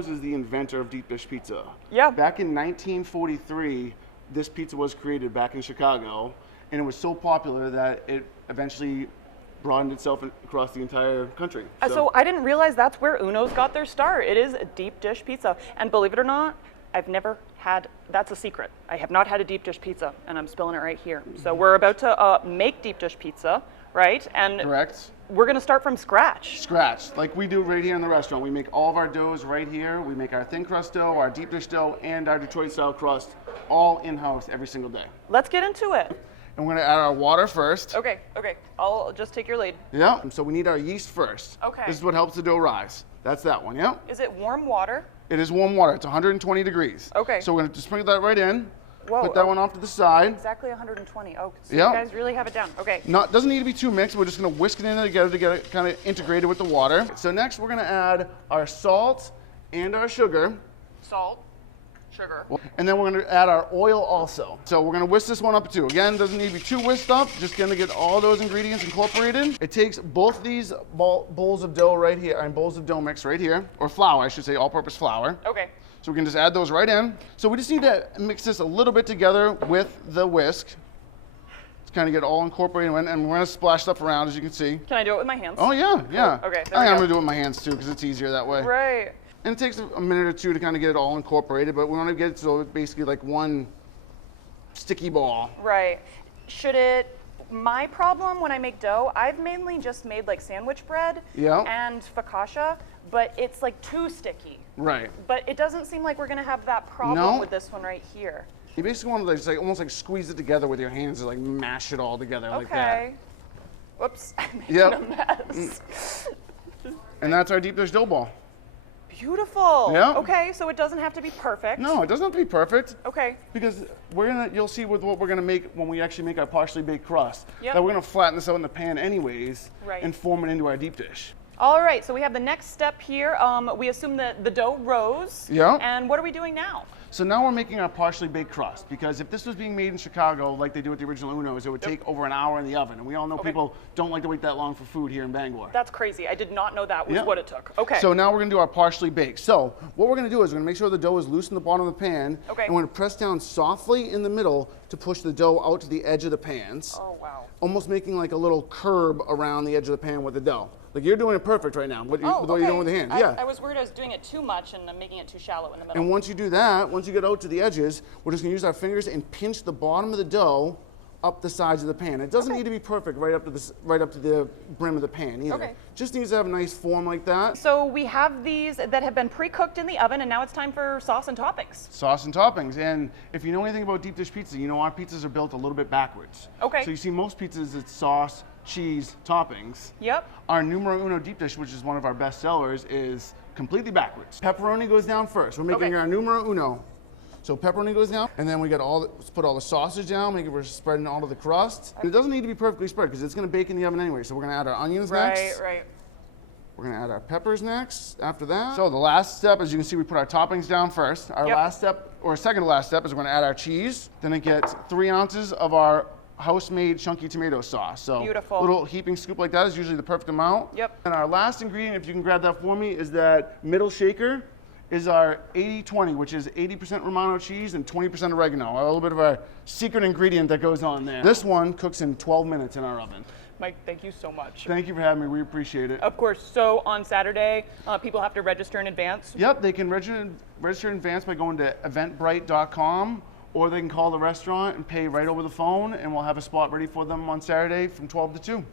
Uno's is the inventor of deep dish pizza. Yeah. Back in 1943, this pizza was created back in Chicago, and it was so popular that it eventually broadened itself across the entire country. So I didn't realize that's where Uno's got their start. It is a deep dish pizza. And believe it or not, I've never had, that's a secret. I have not had a deep dish pizza, and I'm spilling it right here. So we're about to make deep dish pizza, right? And Correct. we're gonna start from scratch. Scratch, like we do right here in the restaurant. We make all of our doughs right here. We make our thin crust dough, our deep dish dough, and our Detroit style crust all in-house every single day. Let's get into it. And we're gonna add our water first. Okay, I'll just take your lead. Yeah, so we need our yeast first. Okay. This is what helps the dough rise. That's that one, yeah? Is it warm water? It is warm water, it's 120 degrees. Okay. So we're gonna just sprinkle that right in. Whoa, Put that one off to the side. Exactly 120. Oh, so Yeah. you guys really have it down. Okay. Doesn't need to be too mixed. We're just gonna whisk it in together to get it kind of integrated with the water. So next we're gonna add our salt and our sugar. Salt, sugar. And then we're gonna add our oil also. So we're gonna whisk this one up too. Again, doesn't need to be too whisked up, just gonna get all those ingredients incorporated. It takes both these bowls of dough right here, and bowls of dough mix right here, or flour, I should say, all-purpose flour. Okay. So we can just add those right in. So we just need to mix this a little bit together with the whisk. To kind of get all incorporated in, and we're gonna splash stuff around, as you can see. Can I do it with my hands? Oh yeah, yeah. Cool. Okay, I there think we I'm go. gonna do it with my hands too, because it's easier that way. Right. And it takes a minute or two to kind of get it all incorporated, but we want to get it so it's basically like one sticky ball. Right. Should it, my problem when I make dough, I've mainly just made like sandwich bread Yeah. and focaccia, but it's like too sticky. Right. But it doesn't seem like we're gonna have that problem No. with this one right here. You basically want to just like almost like squeeze it together with your hands and like mash it all together like that. Okay. Whoops, I'm making Yep. a mess. And that's our deep dish dough ball. Beautiful. Yeah. Okay, so it doesn't have to be perfect. No, it doesn't have to be perfect. Okay. Because you'll see with what we're gonna make when we actually make our partially baked crust. Yep. That we're gonna flatten this out in the pan anyways, Right. and form it into our deep dish. All right, so we have the next step here. We assume that the dough rose. Yeah. And what are we doing now? So now we're making our partially baked crust, because if this was being made in Chicago like they do with the original Uno's, it would take over an hour in the oven. And we all know people don't like to wait that long for food here in Bangor. That's crazy. I did not know that was Yeah. what it took. Okay. So now we're gonna do our partially baked. So what we're gonna do is we're gonna make sure the dough is loose in the bottom of the pan. Okay. And we're gonna press down softly in the middle to push the dough out to the edge of the pans. Oh, wow. Almost making like a little curb around the edge of the pan with the dough. Like you're doing it perfect right now, with what you're doing with the hands. Yeah. I was worried I was doing it too much and I'm making it too shallow in the middle. And once you do that, once you get out to the edges, we're just gonna use our fingers and pinch the bottom of the dough up the sides of the pan. It doesn't need to be perfect right up to the brim of the pan either. Okay. Just needs to have a nice form like that. So we have these that have been pre-cooked in the oven, and now it's time for sauce and toppings. Sauce and toppings. And if you know anything about deep dish pizza, you know our pizzas are built a little bit backwards. Okay. So you see most pizzas, it's sauce, cheese, toppings. Yep. Our numero uno deep dish, which is one of our best sellers, is completely backwards. Pepperoni goes down first. We're making Okay. our numero uno. So pepperoni goes down, and then we got let's put all the sausage down, make it we're spreading all of the crust. And it doesn't need to be perfectly spread because it's gonna bake in the oven anyway. So we're gonna add our onions next. Right. We're gonna add our peppers next after that. So the last step, as you can see, we put our toppings down first. Our Yep. last step, or second to last step, is we're gonna add our cheese. Then it gets 3 ounces of our house-made chunky tomato sauce. So Beautiful. a little heaping scoop like that is usually the perfect amount. Yep. And our last ingredient, if you can grab that for me, is that middle shaker. Is our 80-20, which is 80% Romano cheese and 20% oregano. A little bit of our secret ingredient that goes on there. This one cooks in 12 minutes in our oven. Mike, thank you so much. Thank you for having me. We appreciate it. Of course. So on Saturday, people have to register in advance. Yep, they can register in advance by going to eventbrite.com, or they can call the restaurant and pay right over the phone, and we'll have a spot ready for them on Saturday from 12 to 2.